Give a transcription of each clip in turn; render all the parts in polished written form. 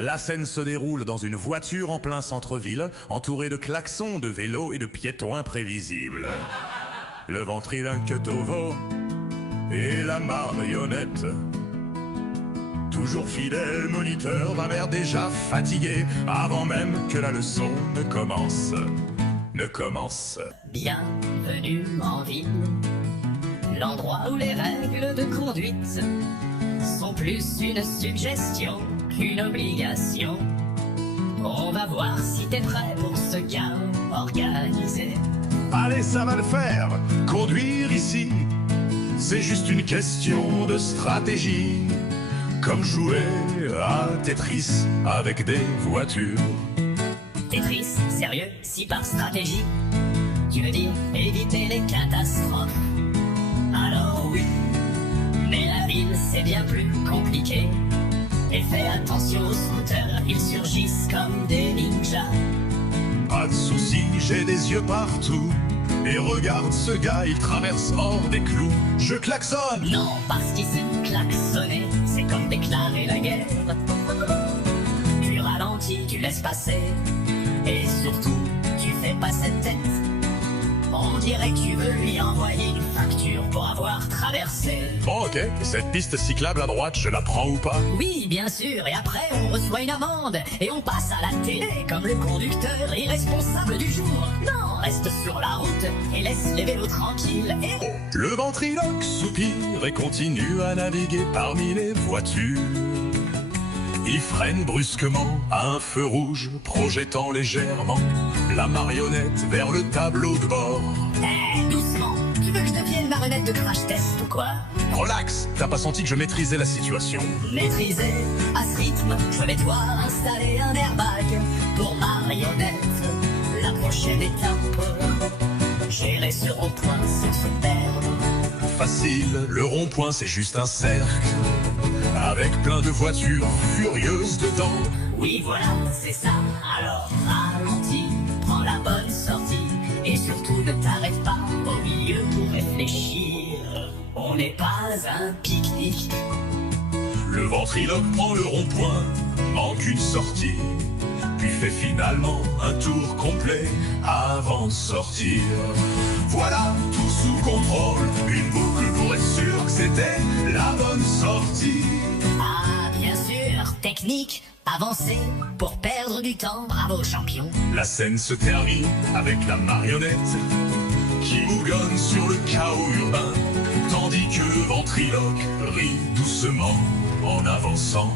La scène se déroule dans une voiture en plein centre-ville, entourée de klaxons, de vélos et de piétons imprévisibles. Le ventriloque Tovo et la marionnette. Toujours fidèle moniteur d'un air déjà fatigué, avant même que la leçon ne commence. Bienvenue en ville, l'endroit où les règles de conduite sont plus une suggestion qu'une obligation. On va voir si t'es prêt pour ce gain organisé. Allez, ça va le faire. Conduire ici, c'est juste une question de stratégie. Comme jouer à Tetris avec des voitures. Tetris, sérieux, si par stratégie tu veux dire éviter les catastrophes, alors oui, mais la ville c'est bien plus compliqué. Et fais attention aux scooters, ils surgissent comme des ninjas. Pas de soucis, j'ai des yeux partout. Et regarde ce gars, il traverse hors des clous. Je klaxonne. Non, parce qu'ici, klaxonner, c'est comme déclarer la guerre. Tu ralentis, tu laisses passer. Et surtout, tu fais pas cette tête. On dirait que tu veux lui envoyer une facture pour avoir traversé. Bon, ok, cette piste cyclable à droite, je la prends ou pas? Oui, bien sûr, et après on reçoit une amende. Et on passe à la télé comme le conducteur irresponsable du jour. Non, reste sur la route et laisse les vélos tranquilles. Et... Le ventriloque soupire et continue à naviguer parmi les voitures. Il freine brusquement à un feu rouge, projetant légèrement la marionnette vers le tableau de bord. Doucement, tu veux que je devienne marionnette de crash test ou quoi? Relax, t'as pas senti que je maîtrisais la situation? Maîtriser, à ce rythme, je vais devoir installer un airbag pour marionnette. La prochaine étape, gérer ce rond-point, c'est se perdre. Facile, le rond-point c'est juste un cercle avec plein de voitures furieuses dedans. Oui voilà, c'est ça, alors ralentis, prends la bonne sortie. Et surtout ne t'arrête pas au milieu pour réfléchir. On n'est pas un pique-nique. Le ventriloque prend le rond-point, manque une sortie, puis fait finalement un tour complet avant de sortir. Voilà, tout sous contrôle, une boucle pour être sûr que c'était la bonne sortie. Ah, bien sûr, technique, avancer pour perdre du temps, bravo champion. La scène se termine avec la marionnette qui bougonne sur le chaos urbain, tandis que le ventriloque rit doucement en avançant.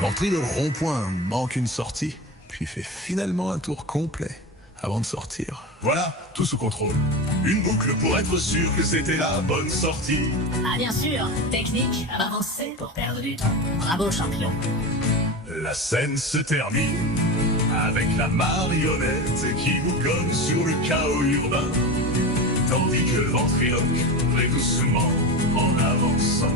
L'entrée de rond-point manque une sortie, puis fait finalement un tour complet avant de sortir. Voilà, tout sous contrôle. Une boucle pour être sûr que c'était la bonne sortie. Ah bien sûr, technique, avancer pour perdre du temps, bravo champion. La scène se termine avec la marionnette qui bougonne sur le chaos urbain, tandis que le ventriloque rit doucement en avançant.